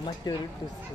മറ്റൊരു ട്വിസ്റ്റ്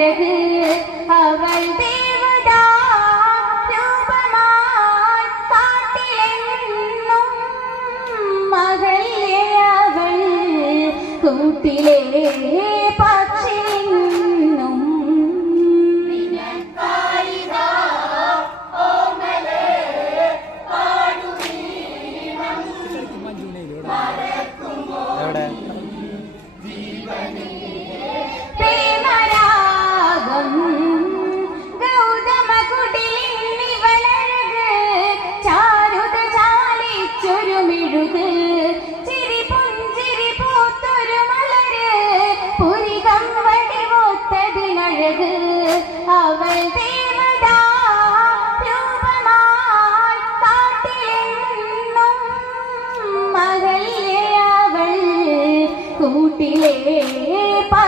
അവൾ ദേവതാ രൂപമായി കാട്ടിലെന്നും മകളെ അവൾ കൂട്ടിലേ পিলে পা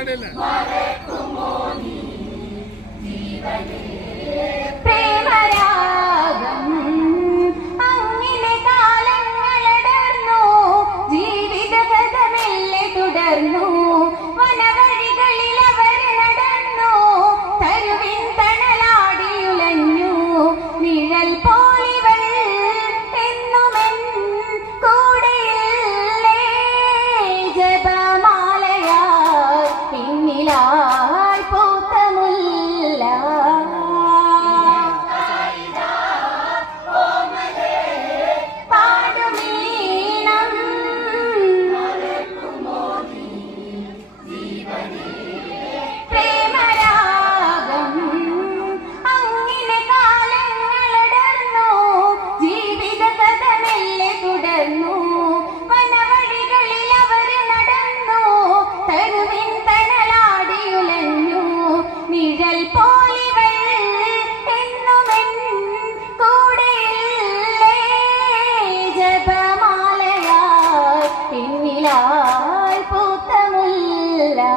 மேடையில் பூத்த முல்லா